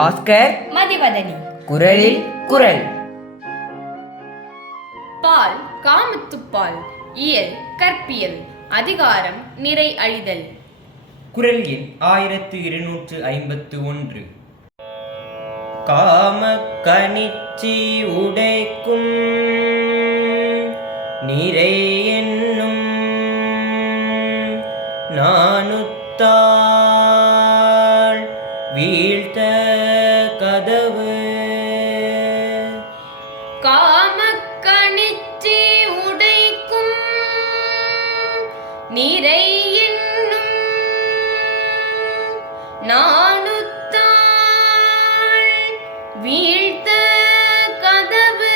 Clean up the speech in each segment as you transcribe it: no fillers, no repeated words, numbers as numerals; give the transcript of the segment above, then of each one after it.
பாஸ்கர் மதிவதனி. குரலில் குரல். பால் காமத்துப்பால். இயல் கற்பியல். அதிகாரம் நிறை அழிதல். குரல் எண் 1251. காம கனிச்சி உடைக்கும் நிறை என்னும் நாணுத்தாள் வீழ்த்த கதவு. காம கனிச்சி உடைக்கும் நிறை என்னும் நாணுத்தாள் வீழ்த்த கதவு.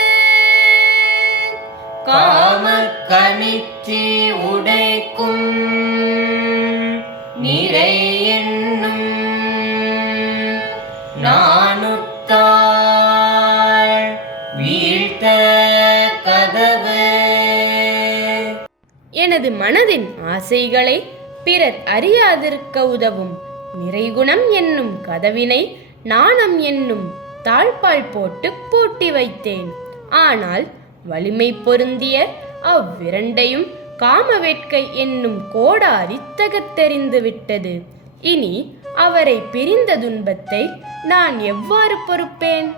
காம கனிச்சி உடைக்கும் நிறை என்னும் நாணுத்தாள் வீழ்த்த கதவு. எனது மனதின் ஆசைகளை பிறர் அறியாதிருக்க உதவும் நிறைகுணம் என்னும் கதவினை நாணம் என்னும் தாழ்பால் போட்டு பூட்டி வைத்தேன். ஆனால் வலிமை பொருந்திய அவ்விரண்டையும் காம வேட்கை என்னும் கோடாரி தகத்தெறிந்து விட்டது. இனி அவரை பிரிந்த துன்பத்தை நான் எவ்வாறு பொறுப்பேன்?